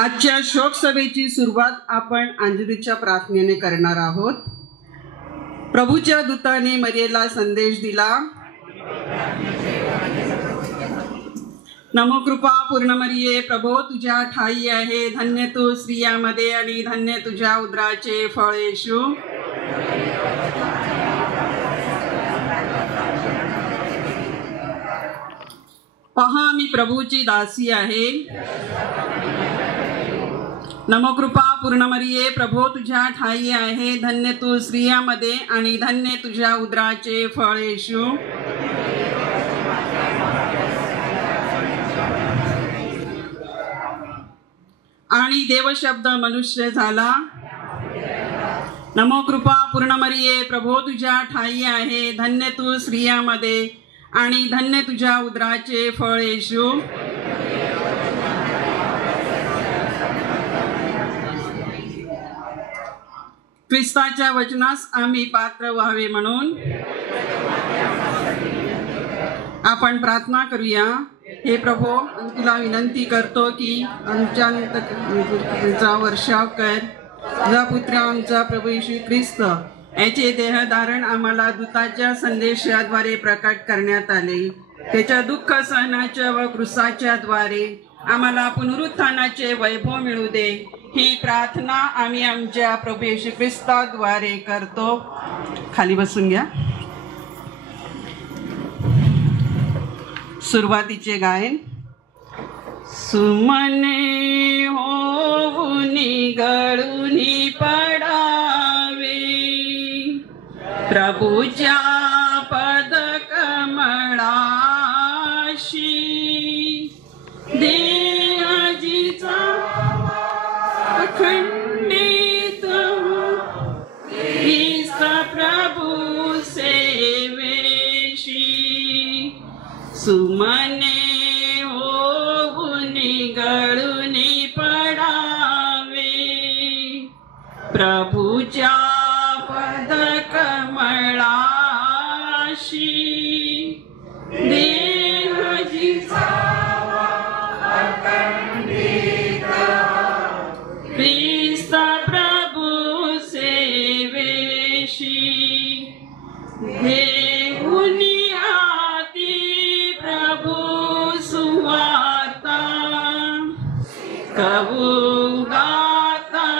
आजच्या शोक सभेची सुरुवात आपण अंजलीच्या प्रार्थनेने करणार आहोत। प्रभूच्या दूताने मरियेला संदेश दिला, नमो कृपा पूर्ण मरिये, प्रभो तुझ्या ठाई आहे, धन्य तू स्त्रियांमध्ये आणि धन्य तुझ्या उदराचे फळ येशू। पहा मी प्रभूची दासी आहे। नमो कृपा पूर्ण मरिये, प्रभो तुझ्या ठाई आहे, धन्य तू स्त्रियांमध्ये आणि धन्य तुझ्या उदराचे फळ येशू। आणि देवशब्द मनुष्य झाला। नमो कृपा पूर्ण मरिये, प्रभो तुझ्या ठाई आहे, धन्य तू स्त्रियांमध्ये आणि धन्य तुझ्या उदराचे फळ येशू। ख्रिस्ताच्या वचनास आम्ही पात्र व्हावे म्हणून आपण प्रार्थना करूया। हे प्रभो, तुला विनंती करतो की आमच्या वर्षाव कर। तुझा पुत्र आमचा प्रभू येशू ख्रिस्त याचे देहधारण आम्हाला दूताच्या संदेशाद्वारे प्रकट करण्यात आले। त्याच्या दुःख सहनाच्या व क्रूसाच्या द्वारे आम्हाला पुनरुत्थानाचे वैभव मिळू दे, ही प्रार्थना आम्ही आमच्या प्रभू येशू ख्रिस्ताद्वारे करतो। खाली बसून घ्या। सुरुवातीचे गायन। सुमने होऊनी गळूनी पडावे, प्रभूच्या पदकमळाशी देहाजीचा अखंडित ख्रिस्त प्रभू सेवेशी। सुमने होऊनी गळूनी पडावे, प्रभूच्या पदकमळाशी देहाजीचा अखंडित ख्रिस्त प्रभू सेवेशी। देहुनी आती प्रभू सुवार्ता कवू गाता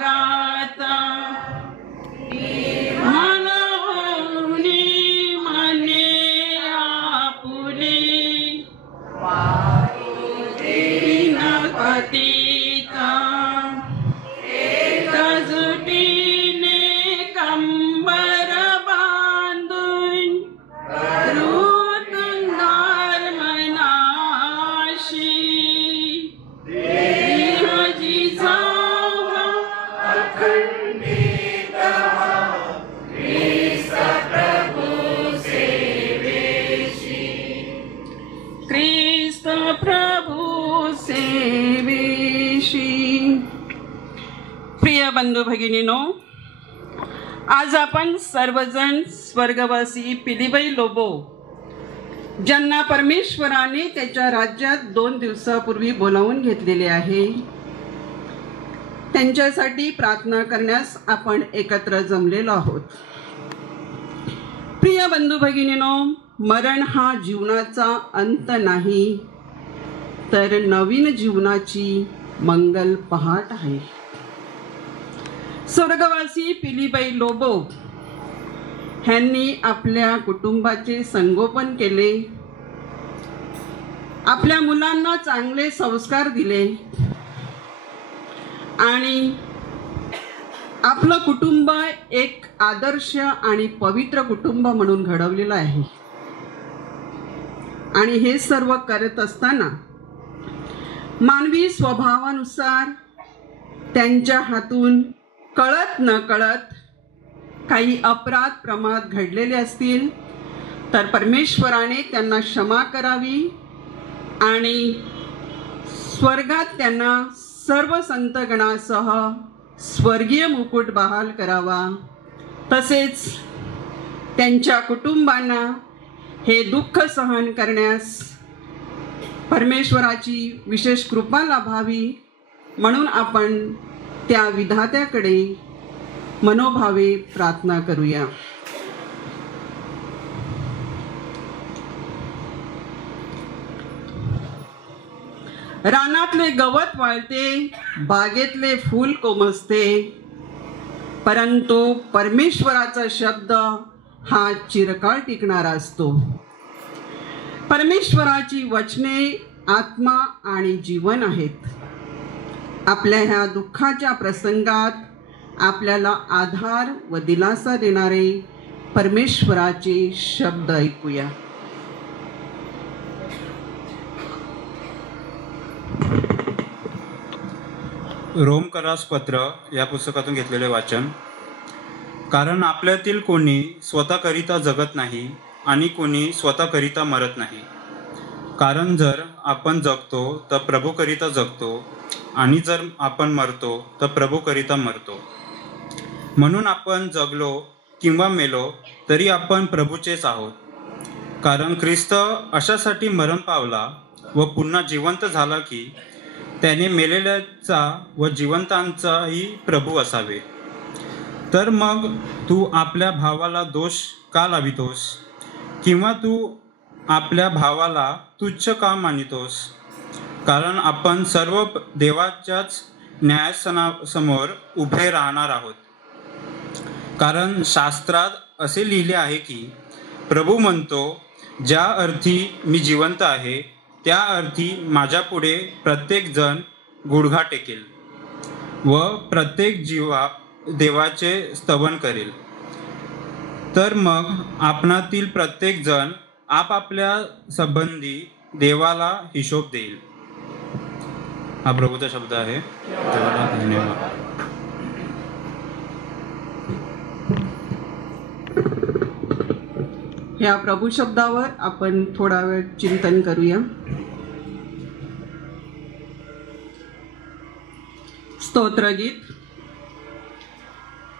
गाता, मनोनी मने आपुले दीन पतिता, एकजुटीने कंबर बांधून रुतुंगार मनाशी देहाजीचा अखंडित ख्रिस्त प्रभू सेवेशी। ख्रिस्त प्रभू सेवेशी। प्रिय बंधू भगिनीनो, आज आपण सर्वजण स्वर्गवासी पिलीबाई लोबो, ज्यांना परमेश्वराने त्याच्या राज्यात 2 दिवसापूर्वी बोलावून घेतलेले आहे, त्यांच्यासाठी प्रार्थना करण्यास आपण एकत्र जमलेलो आहोत। प्रिय बंधू भगिनीनो, मरण हा जीवनाचा अंत नाही, तर नवीन जीवनाची मंगल पहाट आहे। स्वर्गवासी पिलीबाई लोबो ह्यांनी आपल्या कुटुंबाचे संगोपन केले, आपल्या मुलांना चांगले संस्कार दिले आणि आपलं कुटुंब एक आदर्श आणि पवित्र कुटुंब म्हणून घडवलेलं आहे। आणि हे सर्व करत असताना मानवी स्वभावानुसार त्यांच्या हातून कळत नकळत काही अपराध प्रमाद घडलेले असतील तर परमेश्वराने त्यांना क्षमा करावी आणि स्वर्गात त्यांना सर्व संतगणासह स्वर्गीय मुकुट बहाल करावा। तसेच त्यांच्या कुटुंबांना हे दुःख सहन करण्यास परमेश्वराची विशेष कृपा लाभावी म्हणून आपण त्या विधात्याकडे मनोभावे प्रार्थना करूया. रानातले गवत वाळते, बागेतले फूल कोमसते, परंतु परमेश्वराचा शब्द हा चिरकाळ टिकणारा असतो. परमेश्वराची वचने आत्मा आणि जीवन आहेत. आपल्या ह्या दुःखाच्या प्रसंगात आपल्याला आधार व दिलासा देणारे परमेश्वराचे शब्द ऐकूया. रोमकरास पत्र या पुस्तकातून घेतलेले वाचन. कारण आपल्यातील कोणी स्वतःकरिता जगत नाही आणि कोणी स्वतःकरिता मरत नाही. कारण जर आपण जगतो तर प्रभूकरिता जगतो आणि जर आपण मरतो तर प्रभूकरिता मरतो. म्हणून आपण जगलो किंवा मेलो तरी आपण प्रभूचेच आहोत. कारण ख्रिस्त अशासाठी मरण पावला व पुन्हा जिवंत झाला की त्याने मेलेल्याचा व जिवंतांचाही प्रभू असावे. तर मग तू आपल्या भावाला दोष का लावितोस किंवा तू आपल्या भावाला तुच्छ का मानितोस? कारण आपण सर्व देवाच्याच न्यायासनासमोर उभे राहणार आहोत. कारण शास्त्रात असे लिहिले आहे की प्रभू म्हणतो, ज्या अर्थी मी जिवंत आहे त्या अर्थी माझ्या पुढे प्रत्येक जण गुडघा टेकेल व प्रत्येक जीवा देवाचे स्तवन करेल. तर मग आपणातील प्रत्येक जण आपापल्या संबंधी देवाला हिशोब देईल. हा प्रभूचा शब्द आहे. देवाला धन्यवाद. ह्या प्रभू शब्दावर आपण थोडा वेळ चिंतन करूया. स्तोत्रगीत.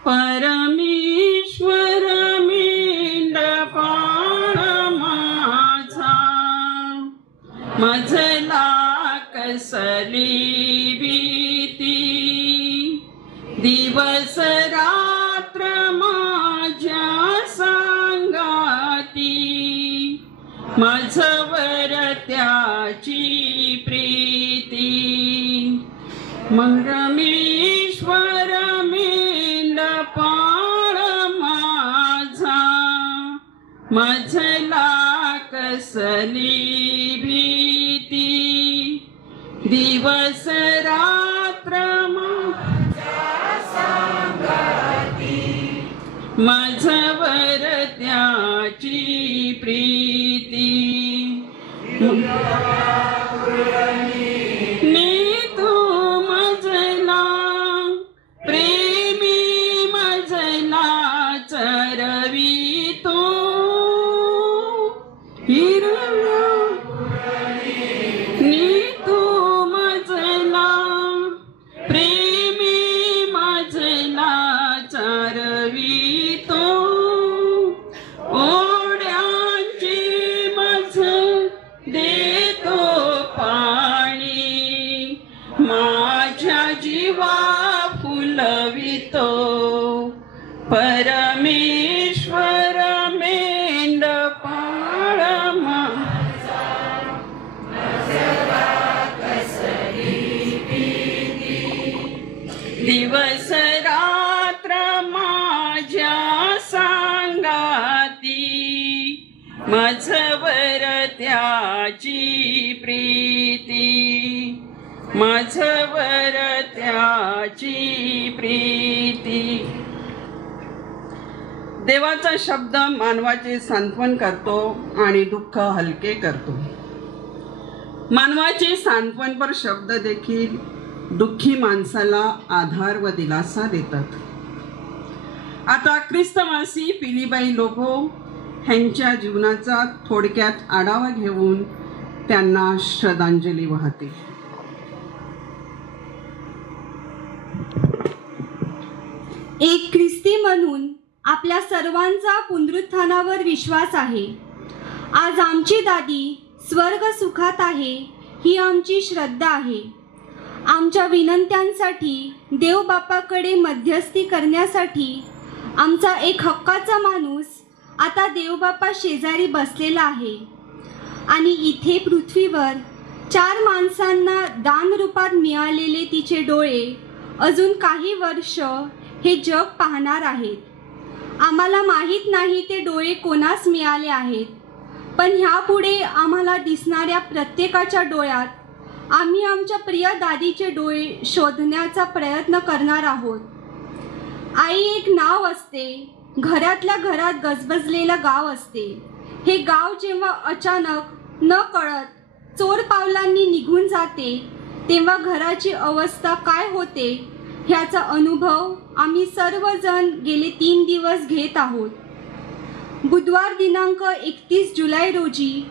परमेश्वर मेंढपाळ माझा, मजला कसली भीती, दिवस रात्र माझ्या सांगाती, माझवर त्याची प्रीती. परमेश्वर मेंढपाळ माझा, मजला कसली भीती, दिवस रात्र माझ्या सांगाती, माझवर त्याची प्रीती. परमेश्वर मेंढपाळ माझा, मजला कसली भीती, दिवस रात्र माझ्या सांगाती, माझवर त्याची प्रीती, माझवर त्याची प्रीती. देवाचा शब्द मानवाचे सांत्वन करतो आणि दुःख हलके करतो. मानवाचे सांत्वनपर शब्द देखील दुःखी माणसाला आधार व दिलासा देतात. आता ख्रिस्तवासी पिलीबाई लोबो ह्यांच्या जीवनाचा थोडक्यात आढावा घेऊन त्यांना श्रद्धांजली वाहते. एक ख्रिस्ती म्हणून आपल्या सर्वांचा पुनरुत्थानावर विश्वास आहे. आज आमची दादी स्वर्ग सुखात आहे ही आमची श्रद्धा आहे. आमच्या विनंत्यांसाठी देवबापाकडे मध्यस्थी करण्यासाठी आमचा एक हक्काचा माणूस आता देवबापा शेजारी बसलेला आहे आणि इथे पृथ्वीवर 4 माणसांना दान रूपात मिळालेले तिचे डोळे अजून काही वर्ष हे जग पाहणार आहेत. आम्हाला माहीत नाही ते डोळे कोणास मिळाले आहेत, पण ह्यापुढे आम्हाला दिसणाऱ्या प्रत्येकाच्या डोळ्यात आम्ही आमच्या प्रिय दादीचे डोळे शोधण्याचा प्रयत्न करणार आहोत. आई एक नाव असते, घरातल्या घरात गजबजलेलं गाव असते. हे गाव जेव्हा अचानक न कळत चोर पावलांनी निघून जाते तेव्हा घराची अवस्था काय होते ह्याचा अनुभव आम्ही सर्वजण गेले 3 दिवस घेत आहोत. बुधवार दिनांक 31 जुलै रोजी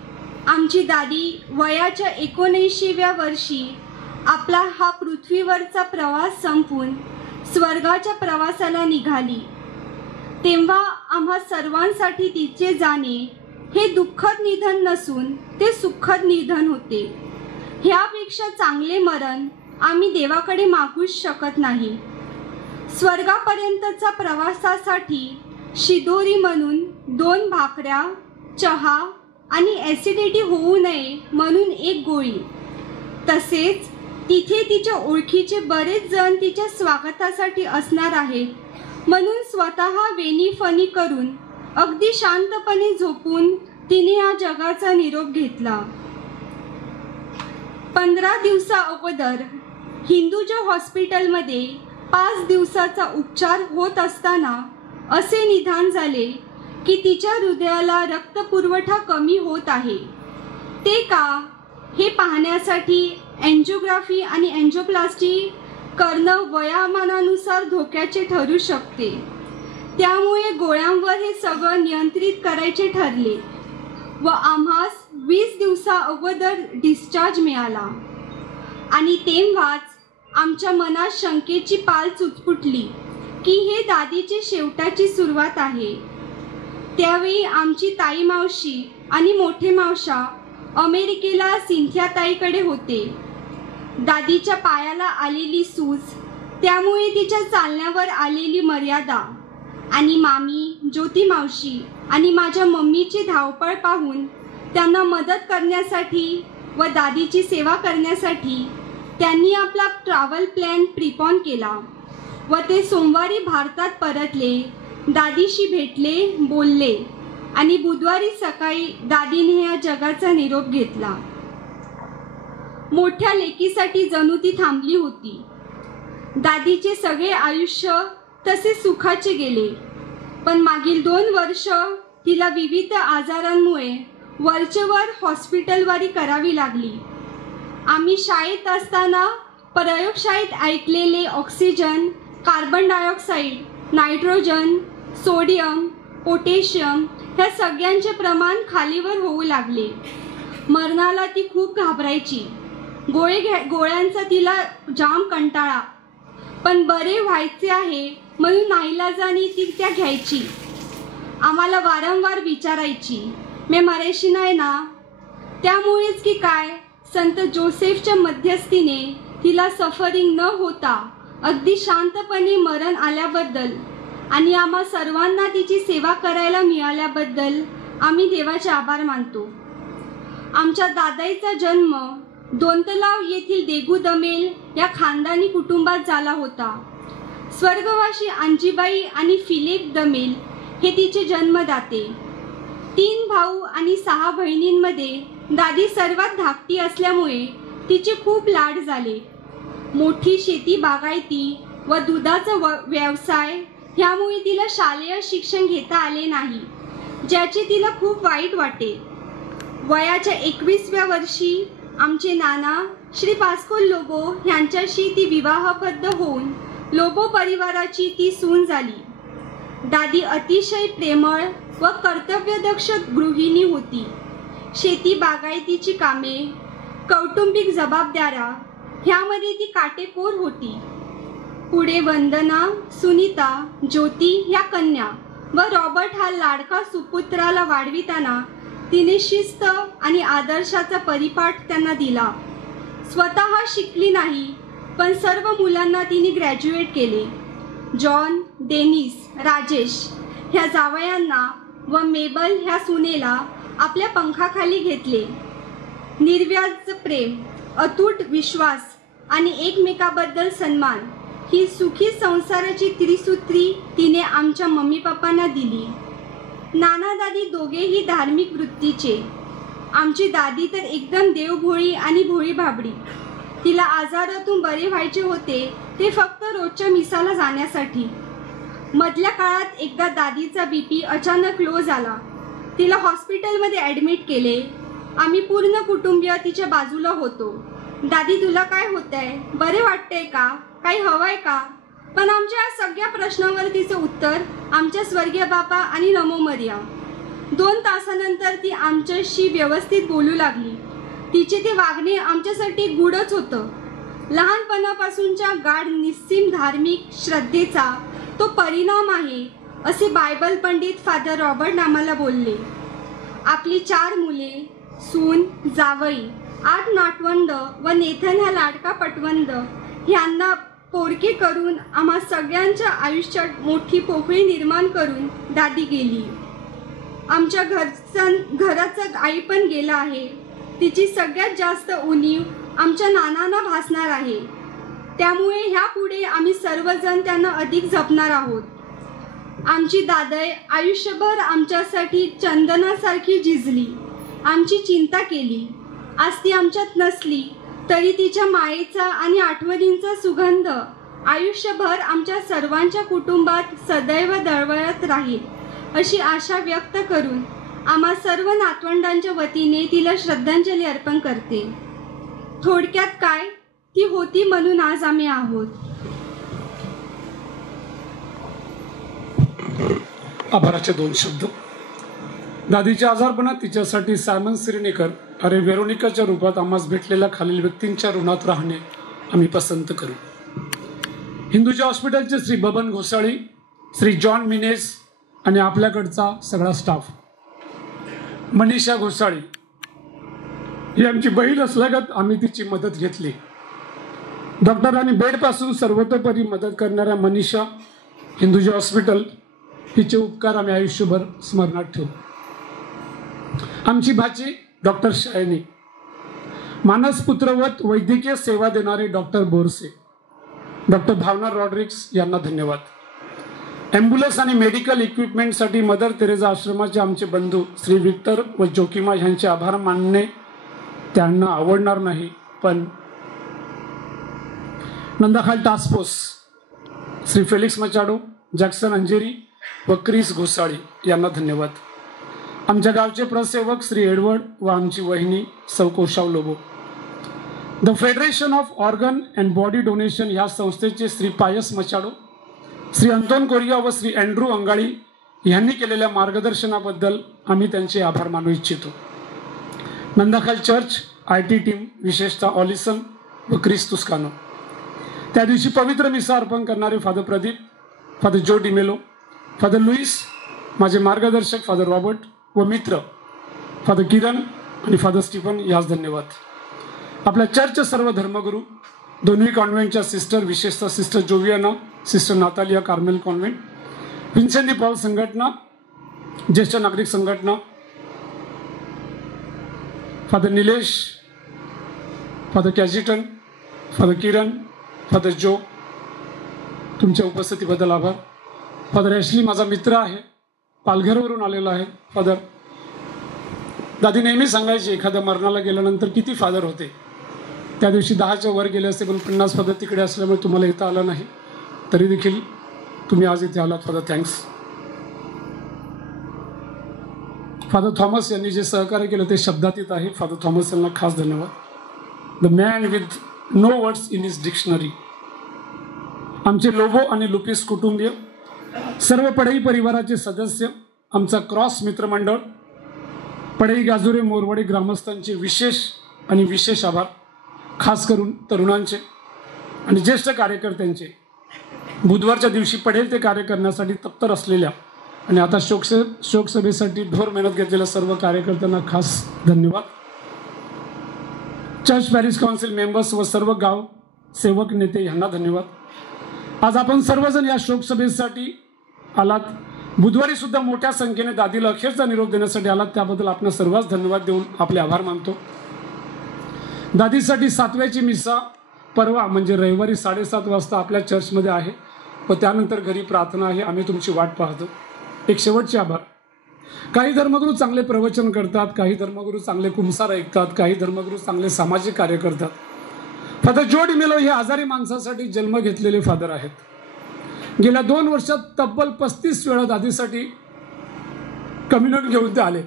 आमची दादी वयाच्या 79व्या वर्षी आपला हा पृथ्वीवरचा प्रवास संपवून स्वर्गाच्या प्रवासाला निघाली. तेव्हा आम्हा सर्वांसाठी तिचे जाणे हे दुःखद निधन नसून ते सुखद निधन होते. ह्यापेक्षा चांगले मरण आम्ही देवाकडे मागूच शकत नाही. स्वर्गापर्यंतचा प्रवासासाठी शिदोरी म्हणून 2 भाकऱ्या, चहा आणि ॲसिडिटी होऊ नये म्हणून 1 गोळी. तसेच तिथे तिच्या ओळखीचे बरेच जण तिच्या स्वागतासाठी असणार आहेत म्हणून स्वतः वेणीफणी करून अगदी शांतपणे झोपून तिने या जगाचा निरोप घेतला. 15 दिवसा अगोदर हिंदूजा हॉस्पिटलमध्ये 5 दिवसाचा उपचार होत असताना असे निदान झाले की तिच्या हृदयाला रक्तपुरवठा कमी होत आहे. ते का हे पाहण्यासाठी एन्जिओग्राफी आणि एन्जिओप्लास्टी करणं वयामानानुसार धोक्याचे ठरू शकते. त्यामुळे गोळ्यांवर हे सगळं नियंत्रित करायचे ठरले व आम्हास 20 दिवसा अगोदर डिस्चार्ज मिळाला. आणि तेव्हाच आमच्या मनात शंकेची पाल चुटपुटली की हे दादीची शेवटाची सुरुवात आहे. त्यावेळी आमची ताई मावशी आणि मोठे मावशा अमेरिकेला सिंथियाताईकडे होते. दादीच्या पायाला आलेली सूज, त्यामुळे तिच्या चालण्यावर आलेली मर्यादा आणि मामी, ज्योती मावशी आणि माझ्या मम्मीची धावपळ पाहून त्यांना मदत करण्यासाठी व दादीची सेवा करण्यासाठी त्यांनी आपला ट्रॅव्हल प्लॅन प्रिपॉन केला व ते सोमवारी भारतात परतले. दादीशी भेटले, बोलले आणि बुधवारी सकाळी दादीने या जगाचा निरोप घेतला. मोठ्या लेकीसाठी जणू ती थांबली होती. दादीचे सगळे आयुष्य तसे सुखाचे गेले, पण मागील 2 वर्ष तिला विविध आजारांमुळे वरचेवर हॉस्पिटलवारी करावी लागली. आम्ही शाळेत असताना प्रयोगशाळेत ऐकलेले oxygen, carbon dioxide, nitrogen, sodium, potassium ह्या सगळ्यांचे प्रमाण खालीवर होऊ लागले. मरणाला ती खूप घाबरायची. गोळ्यांचा तिला जाम कंटाळा, पण बरे व्हायचे आहे म्हणून नाईलाजाने ती त्या घ्यायची. आम्हाला वारंवार विचारायची, मी मरायची नाही ना? त्यामुळेच की काय संत जोसेफच्या मध्यस्थीने तिला सफरिंग न होता अगदी शांतपणे मरण आल्याबद्दल आणि आम्हा सर्वांना तिची सेवा करायला मिळाल्याबद्दल आम्ही देवाचे आभार मानतो. आमच्या दादाईचा जन्म दोंतलाव येथील देगू दमेल या खानदानी कुटुंबात झाला होता. स्वर्गवासी अंजीबाई आणि फिलिप दमेल हे तिचे जन्मदाते. 3 भाऊ आणि 6 बहिणींमध्ये दादी सर्वात धाकटी असल्यामुळे तिचे खूप लाड झाले. मोठी शेती बागायती व दुधाचा व्यवसाय ह्यामुळे तिला शालेय शिक्षण घेता आले नाही, ज्याचे तिला खूप वाईट वाटे. वयाच्या 21व्या वर्षी आमचे नाना श्री पास्को लोबो यांच्याशी ती विवाहबद्ध होऊन लोबो परिवाराची ती सून झाली. दादी अतिशय प्रेमळ व कर्तव्यदक्ष गृहिणी होती. शेती बागायतीची कामे, कौटुंबिक जबाबदाऱ्या ह्यामध्ये ती काटेकोर होती. पुढे वंदना, सुनीता, ज्योती ह्या कन्या व रॉबर्ट हा लाडका सुपुत्राला वाढविताना तिने शिस्त आणि आदर्शाचा परिपाठ त्यांना दिला. स्वतः शिकली नाही, पण सर्व मुलांना तिने ग्रॅज्युएट केले. जॉन, डेनिस, राजेश ह्या जावयांना व मेबल ह्या सुनेला आपल्या पंखाखाली घेतले. निर्व्याज प्रेम, अतूट विश्वास आणि एकमेकाबद्दल सन्मान ही सुखी संसाराची त्रिसूत्री तिने आमच्या मम्मी पप्पांना दिली. नाना दादी दोघेही धार्मिक वृत्तीचे. आमची दादी तर एकदम देवभोळी आणि भोळी भाबडी. तिला आजारातून बरे व्हायचे होते ते फक्त रोजच्या मिसाला जाण्यासाठी. मधल्या काळात एकदा दादीचा BP अचानक लो झाला. तिला हॉस्पिटलमध्ये ॲडमिट केले. आम्ही पूर्ण कुटुंबीय तिच्या बाजूला होतो. दादी, तुला काय होतंय? बरे वाटतंय का? काही हवंय का? पण आमच्या सगळ्या प्रश्नांवर तिचं उत्तर आमच्या स्वर्गीय बापा आणि नमो मरिया. 2 तासानंतर ती आमच्याशी व्यवस्थित बोलू लागली. तिचे ते वागणे आमच्यासाठी गूढच होतं. लहानपणापासूनच्या गाढ निस्सीम धार्मिक श्रद्धेचा तो परिणाम आहे असे बायबल पंडित फादर रॉबर्ट आम्हाला बोलले. आपली 4 मुले, सून, जावई, 8 नातवंड व नेथन हा लाडका पटवंद ह्यांना पोरके करून आम्हा सगळ्यांच्या आयुष्यात मोठी पोकळी निर्माण करून दादी गेली. आमच्या घराचं आई पण गेला आहे. तिची सगळ्यात जास्त उणीव आमच्या नानांना भासणार आहे. त्यामुळे ह्यापुढे आम्ही सर्वजण त्यांना अधिक जपणार आहोत. आमची दादय आयुष्यभर आमच्यासाठी चंदनासारखी झिजली, आमची चिंता केली. आज ती आमच्यात नसली तरी तिच्या मायेचा आणि आठवणींचा सुगंध आयुष्यभर आमच्या सर्वांच्या कुटुंबात सदैव दळवळत राहील अशी आशा व्यक्त करून आम्हा सर्व नातवंडांच्या वतीने तिला श्रद्धांजली अर्पण करते. थोडक्यात काय, ती होती म्हणून आज आम्ही आहोत. आभाराचे 2 शब्द. दादीच्या आजारपणात तिच्यासाठी सायमन सिरनेकर अरे वेरोनिकाच्या रूपात आम्हास भेटलेल्या खालील व्यक्तींच्या ऋणात राहणे आम्ही पसंत करू. हिंदूच्या हॉस्पिटलचे श्री बबन घोसाळी, श्री जॉन मिनेस आणि आपल्याकडचा सगळा स्टाफ. मनीषा घोसाळी ही आमची बहीण असल्यागत आम्ही तिची मदत घेतली. डॉक्टरांनी बेडपासून सर्वतोपरी मदत करणाऱ्या मनीषा, हिंदूजा हॉस्पिटल हिचे उपकार आम्ही आयुष्यभर स्मरणात ठेवू. आमची भाची डॉक्टर शायनी, मानस पुत्रवत वैद्यकीय सेवा देणारे डॉक्टर बोरसे, डॉक्टर भावना रॉड्रिक्स यांना धन्यवाद. ॲम्ब्युलन्स आणि मेडिकल इक्विपमेंटसाठी मदर तेरेसा आश्रमाचे आमचे बंधू श्री विक्टर व जोकिमा यांचे आभार मानणे त्यांना आवडणार नाही, पण Nandakhal task force Shri Felix Machado, Jackson Anjeri व क्रिस घोसाळी यांना धन्यवाद. आमच्या गावचे प्रसेवक श्री एडवर्ड व आमची वहिनी सौ कोशाव Lobo. The federation of organ and body donation ह्या संस्थेचे श्री पायस मचाडो, श्री अंतोन कोरिया व श्री अँड्रू अंगाळी यांनी केलेल्या मार्गदर्शनाबद्दल आम्ही त्यांचे आभार मानू इच्छितो. नंदाखाल चर्च IT टीम, विशेषतः ऑलिसन व क्रिस तुस्कानो. त्या दिवशी पवित्र मिसा अर्पण करणारे फादर प्रदीप, फादर जो डिमेलो, फादर लुईस, माझे मार्गदर्शक फादर रॉबर्ट व मित्र फादर किरण आणि फादर स्टीफन यास धन्यवाद. आपल्या चर्च सर्व धर्मगुरू, दोन्ही कॉन्व्हेंटच्या सिस्टर, विशेषतः sister Joviana, sister Natalia Carmel convent, Vincent de Paul संघटना, ज्येष्ठ नागरिक संघटना, father Nilesh, father Cajetan, father Kiran, father Joe, तुमच्या उपस्थितीबद्दल आभार. फादर ॲशली माझा मित्र आहे, पालघरवरून आलेला आहे. फादर, दादी नेहमी सांगायची एखाद्या मरणाला गेल्यानंतर किती फादर होते. त्या दिवशी 10च्या वर गेले असते, पण 50 फादर तिकडे असल्यामुळे तुम्हाला येता आलं नाही. तरी देखील तुम्ही आज इथे आलात, फादर थँक्स. फादर थॉमस यांनी जे सहकार्य केलं ते शब्दात येत आहे. फादर थॉमस यांना खास धन्यवाद. The man with no words in his dictionary. आमचे लोबो आणि लुपिस कुटुंबीय, सर्व पढई परिवाराचे सदस्य, आमचा क्रॉस मित्रमंडळ, पढई गाजुरे मोरवाडी ग्रामस्थांचे विशेष आभार. खास करून तरुणांचे आणि ज्येष्ठ कार्यकर्त्यांचे, बुधवारच्या दिवशी पडेल ते कार्य करण्यासाठी तत्पर असलेल्या आणि आता शोकसभेसाठी ढोर मेहनत घेतलेल्या सर्व कार्यकर्त्यांना खास धन्यवाद. चर्च पॅरिश काउन्सिल मेंबर्स व सर्व गाव सेवक नेते यांना धन्यवाद। आज आपण सर्वजण या शोकसभेसाठी आलात, बुधवारी सुद्धा मोठ्या संख्येने दादीला अखेरचा निरोप देण्यासाठी आलात, त्याबद्दल आपण सर्वांस धन्यवाद देऊन आपले आभार मानतो। दादीसाठी 7व्याची मिसा परवा म्हणजे रविवारी 7:30 वाजता आपल्या चर्चमध्ये आहे व त्यानंतर घरी प्रार्थना आहे। आम्ही तुमची वाट पाहतो। एक शेवटचे आभार। काही धर्मगुरू चांगले प्रवचन करतात, काही धर्मगुरू चांगले कुंसार ऐकतात, काही धर्मगुरू चांगले सामाजिक कार्य करतात। फादर जो डिमेलो हे आजारी माणसासाठी जन्म घेतलेले फादर आहेत। गेल्या 2 वर्षात तब्बल 35 वेळा दादीसाठी कम्युनियन घेऊन ते आले।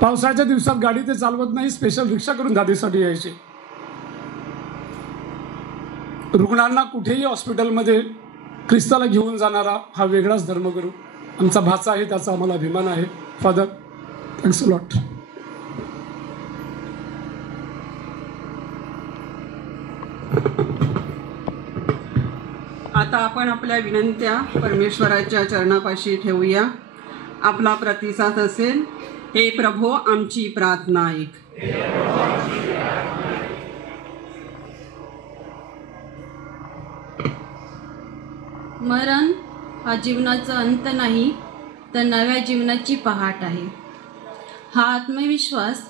पावसाळ्याच्या दिवसात गाडी ते चालवत नाही, स्पेशल रिक्षा करून दादीसाठी यायचे। रुग्णांना कुठेही हॉस्पिटलमध्ये ख्रिस्ताला घेऊन जाणारा हा वेगळाच धर्मगुरू आमचा भाचा आहे, त्याचा आम्हाला अभिमान आहे। Father, thanks a lot. आता आपण आपल्या विनंत्या परमेश्वराच्या चरणापाशी ठेवूया। आपला प्रतिसाद असेल, हे प्रभो आमची प्रार्थना ऐक। मरण हा जीवनाचा अंत नाही, तर नव्या जीवनाची पहाट आहे। हा आत्मविश्वास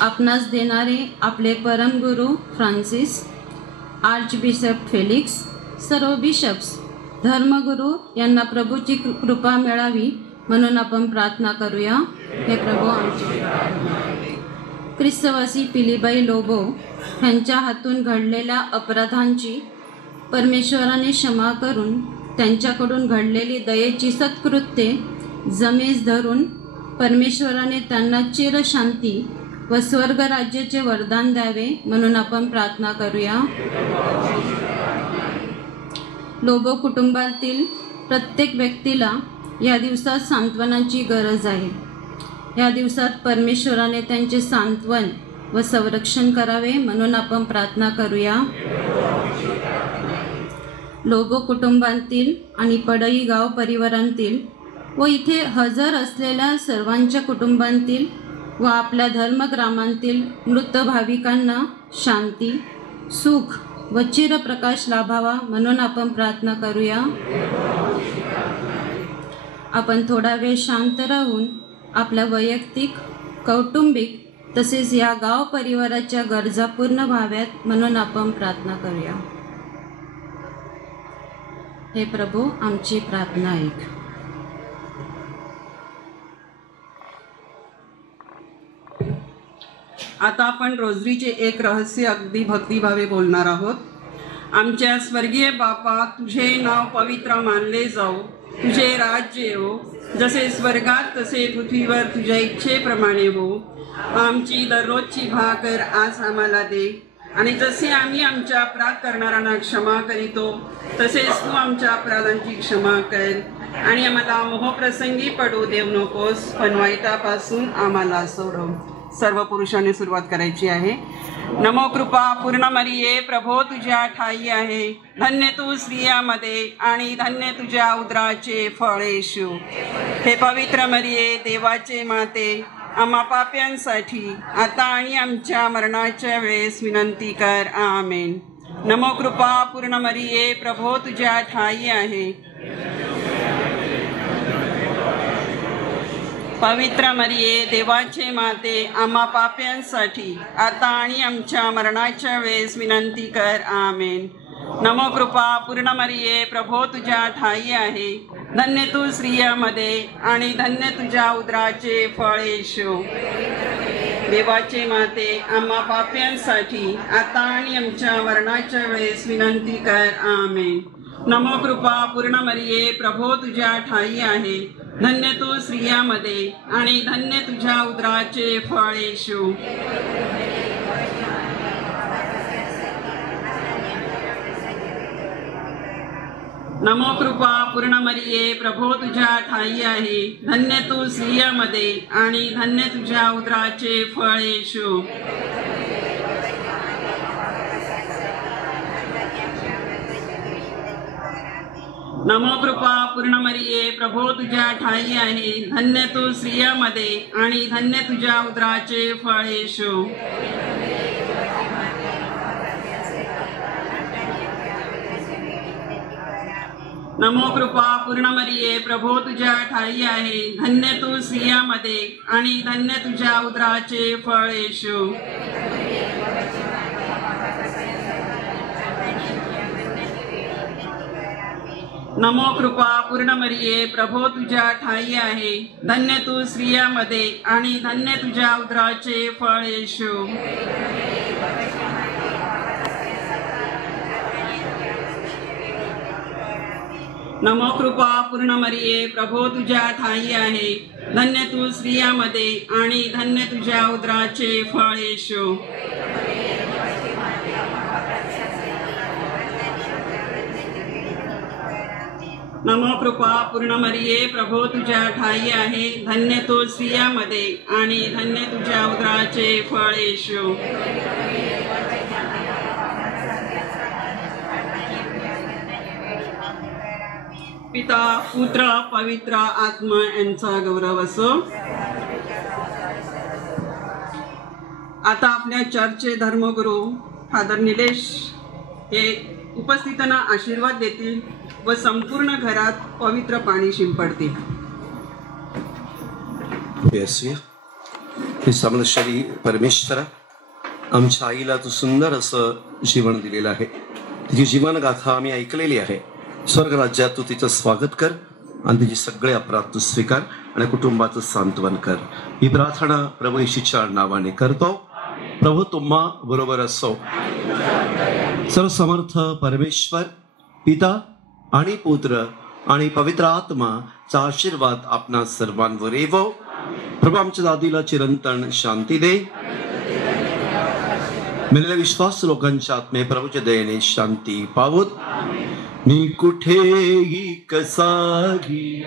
आपणास देणारे आपले परमगुरू फ्रान्सिस, आर्चबिशप फेलिक्स, सर्व बिशप्स, धर्मगुरू यांना प्रभूची कृपा मिळावी म्हणून आपण प्रार्थना करूया। हे प्रभू आमची ख्रिस्तवासी पिलीबाई लोबो यांच्या हातून घडलेल्या अपराधांची परमेश्वराने क्षमा करून त्यांच्याकडून घडलेली दयेची सत्कृत्ये जमेस धरून परमेश्वराने त्यांना चिरशांती व स्वर्ग राज्याचे वरदान द्यावे म्हणून आपण प्रार्थना करूया। लोबो कुटुंबातील प्रत्येक व्यक्तीला या दिवसात सांत्वनाची गरज आहे। या दिवसात परमेश्वराने त्यांचे सांत्वन व संरक्षण करावे म्हणून आपण प्रार्थना करूया। लोबो कुटुंबातील आणि पडई गाव परिवारांतील व इथे हजर असलेल्या सर्वांच्या कुटुंबांतील व आपल्या धर्मग्रामांतील मृत भाविकांना शांती, सुख व चिरप्रकाश लाभावा म्हणून आपण प्रार्थना करूया। आपण थोडा वेळ शांत राहून आपल्या वैयक्तिक, कौटुंबिक तसेच या गाव परिवाराच्या गरजा पूर्ण व्हाव्यात म्हणून आपण प्रार्थना करूया। हे प्रभू आमची प्रार्थना ऐक। आता आपण रोजरीचे एक रहस्य अगदी भक्तिभावे बोलणार आहोत। आमच्या स्वर्गीय बापा, तुझे नाव पवित्र मानले जाओ, तुझे राज्य येवो, जसे स्वर्गात तसे पृथ्वीवर तुझ्या इच्छेप्रमाणे हो। आमची दररोजची भाकर आज आम्हाला दे, आणि जसे आम्ही आमच्या अपराध करणाऱ्यांना क्षमा करीतो तसेच तू आमच्या अपराधांची क्षमा कर, आणि आम्हाला मोहप्रसंगी पडू देऊ नकोस, पण वाईटापासून आम्हाला सोडव। सर्व पुरुषांनी सुरुवात करायची आहे। नमो कृपा पूर्ण मरिये, प्रभो तुझ्या ठाई आहे, धन्य तू स्त्रियामध्ये आणि धन्य तुझ्या उदराचे फळ येशू। हे पवित्र मरिये, देवाचे माते, आम्हा पाप्यांसाठी आता आणि आमच्या मरणाच्या वेळेस विनंती कर। आमेन। नमो कृपा पूर्ण मरिये, प्रभो तुझ्या ठाई आहे, पवित्र मरिये, देवाचे माते, आम्हा पाप्यांसाठी आता आणि आमच्या मरणाच्या वेळेस विनंती कर। आमेन। नमो कृपा पूर्ण मरिये, प्रभो तुझ्या ठाई आहे, धन्य तू स्त्रियामध्ये आणि धन्य तुझ्या उदराचे फळ येशू। देवाचे माते, आम्हा पाप्यांसाठी आता आणि आमच्या मरणाच्या वेळेस विनंती कर। आमेन। नमो कृपा पूर्ण मरिये, प्रभो तुझ्या ठाई आहे, धन्य तू स्त्रियामध्ये आणि धन्य तुझ्या उदराचे फळ येशू। नमो कृपा पूर्ण मरिये, प्रभो तुझ्या ठाई आहे, धन्य तू स्त्रियामध्ये आणि धन्य तुझ्या उदराचे फळ येशू। नमो कृपा पूर्ण मरिये, प्रभो तुझ्या ठाई आहे, धन्य तू स्त्रियामध्ये आणि धन्य तुझ्या उदराचे फळ येशू। नमो कृपा पूर्ण मरिये, प्रभो तुझ्या ठाई आहे, धन्य तू स्त्रियामध्ये आणि धन्य तुझ्या उदराचे फळ येशू. नमो कृपा पूर्ण मरिये, प्रभो तुझ्या ठाई आहे, धन्य तू स्त्रियामध्ये आणि धन्य तुझ्या उदराचे फळ येशू. नमो कृपा पूर्ण मरिये, प्रभो तुझ्या ठाई आहे, धन्य तू स्त्रियामध्ये आणि धन्य तुझ्या उदराचे फळ येशू. नमो कृपा पूर्ण मरिये, प्रभो तुझ्या ठाई आहे, धन्य तू स्त्रियामध्ये आणि धन्य तुझ्या उदराचे फळ येशू. पिता पुत्र पवित्र आत्मा यांचा गौरव असो. आता आपल्या चर्चचे धर्मगुरू फादर निलेश हे उपस्थितांना आशीर्वाद देतील व संपूर्ण घरात पवित्र पाणी शिंपडतील. हे समलश्वरी परमेश्वरा, आमच्या आईला तू सुंदर असं जीवन दिलेलं आहे. तिची जीवनगाथा आम्ही ऐकलेली आहे. स्वर्ग राज्यात तू तिचं स्वागत कर आणि तिचे सगळे अपराध तू स्वीकार आणि कुटुंबाचं सांत्वन कर. ही प्रार्थना प्रभू येशूच्या नावाने करतो. प्रभू तुम्हा बरोबर असो. सर्वसमर्थ परमेश्वर पिता आणि पुत्र आणि पवित्र आत्माचा आशीर्वाद आपणा सर्वांवर येवो. प्रभू आमच्या दादीला चिरंतन शांती दे. मेलेल्या विश्वास लोकांच्या आत्मे प्रभूच्या दयेने शांती पावोत. मी कुठेही कसाही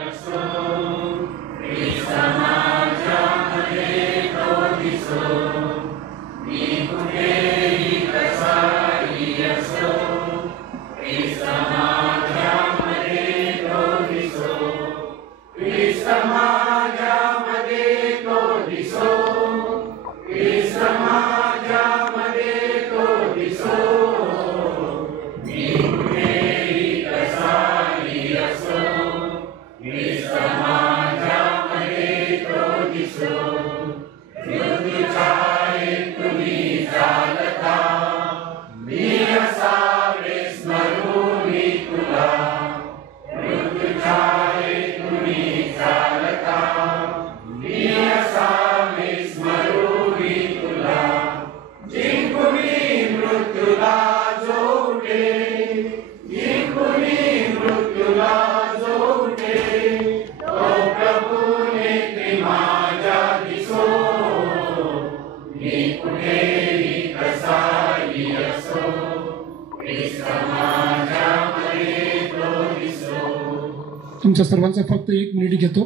तुमच्या सर्वांचा फक्त एक मिनिट घेतो.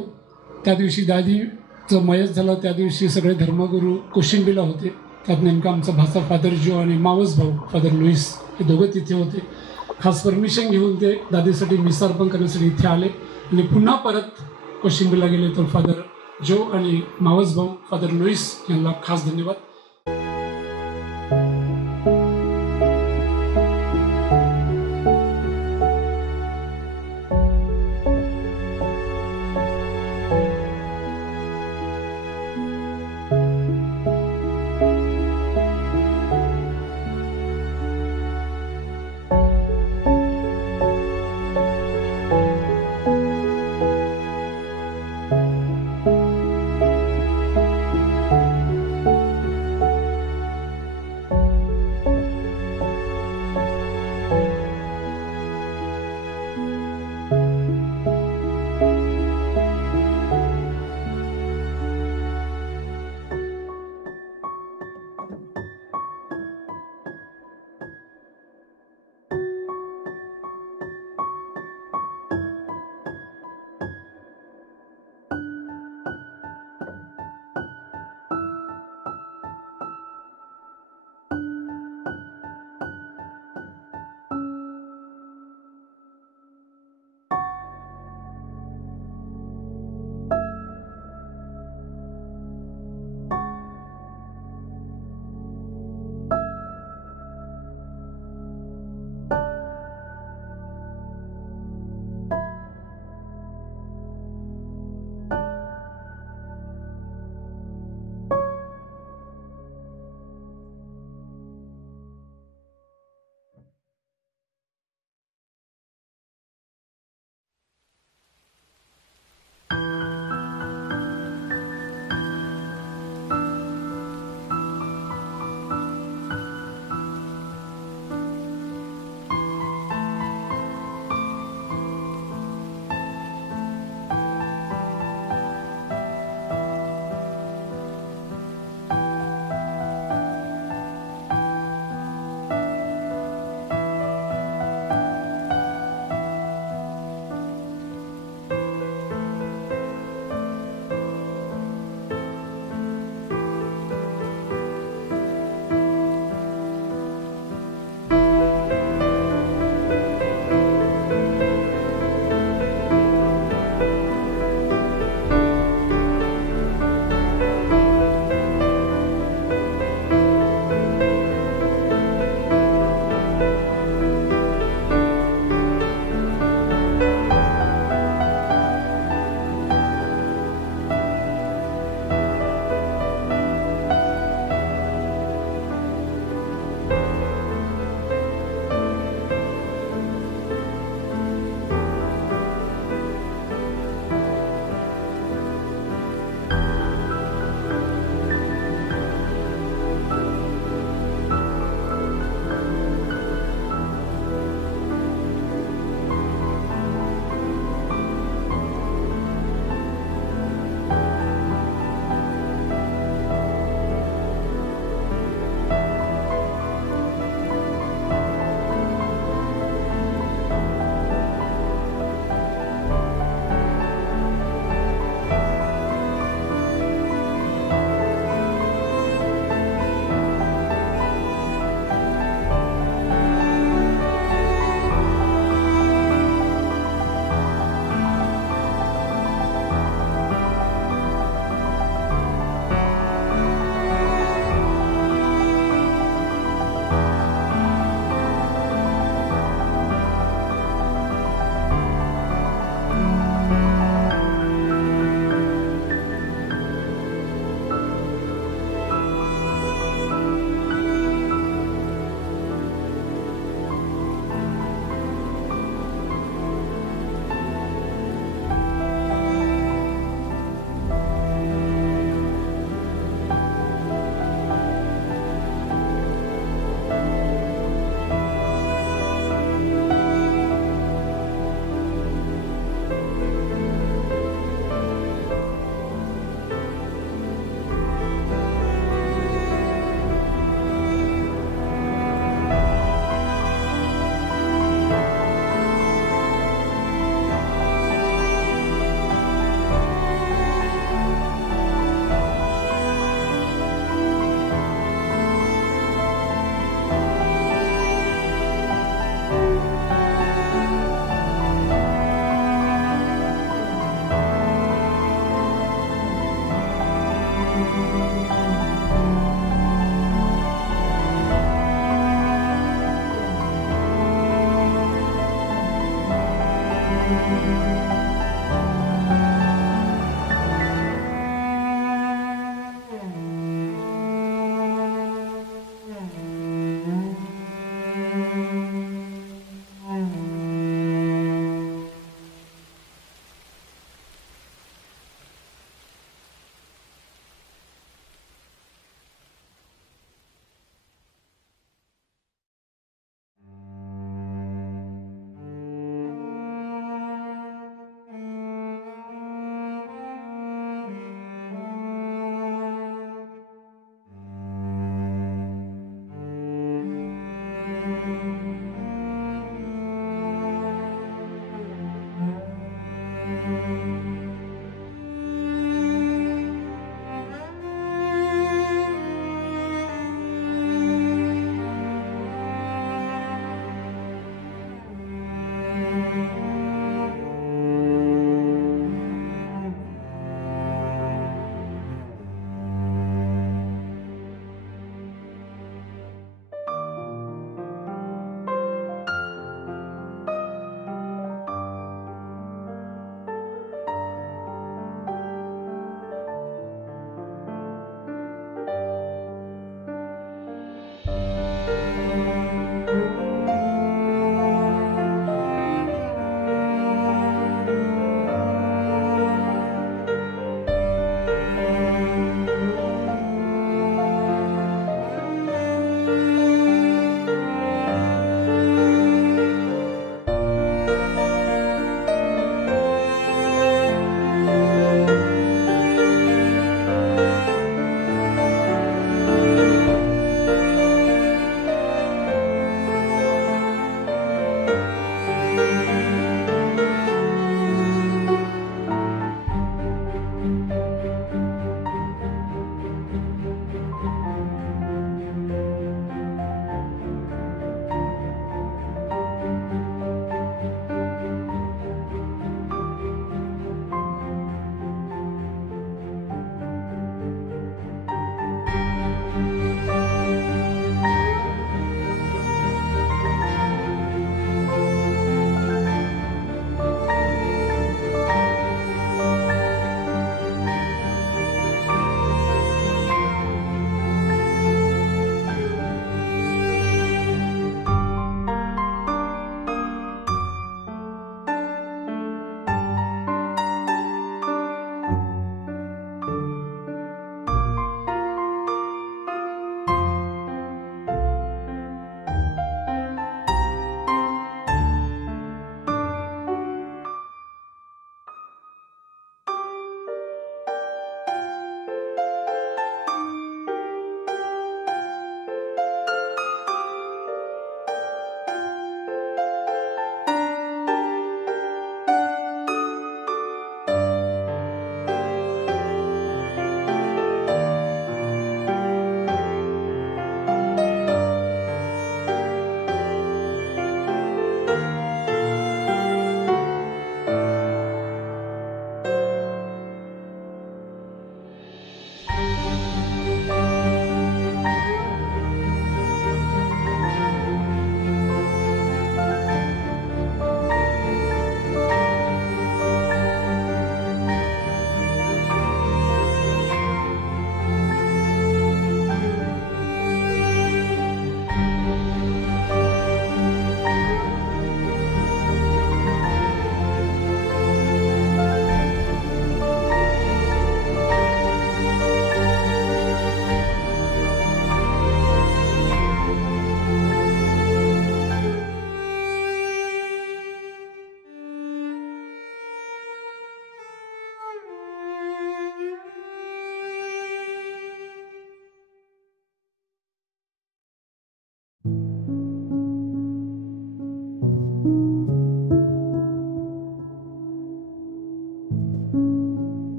त्या दिवशी दादीचं मयत झालं त्या दिवशी सगळे धर्मगुरू कोशिंबीला होते. त्यात नेमका आमचा भाचा फादर जो आणि मावस भाऊ फादर लुईस हे दोघं तिथे होते. खास परमिशन घेऊन ते दादीसाठी मिसार्पण करण्यासाठी इथे आले आणि पुन्हा परत कोशिंबीला गेले. तर फादर जो आणि मावस भाऊ फादर लुईस यांना खास धन्यवाद.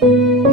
Thank you.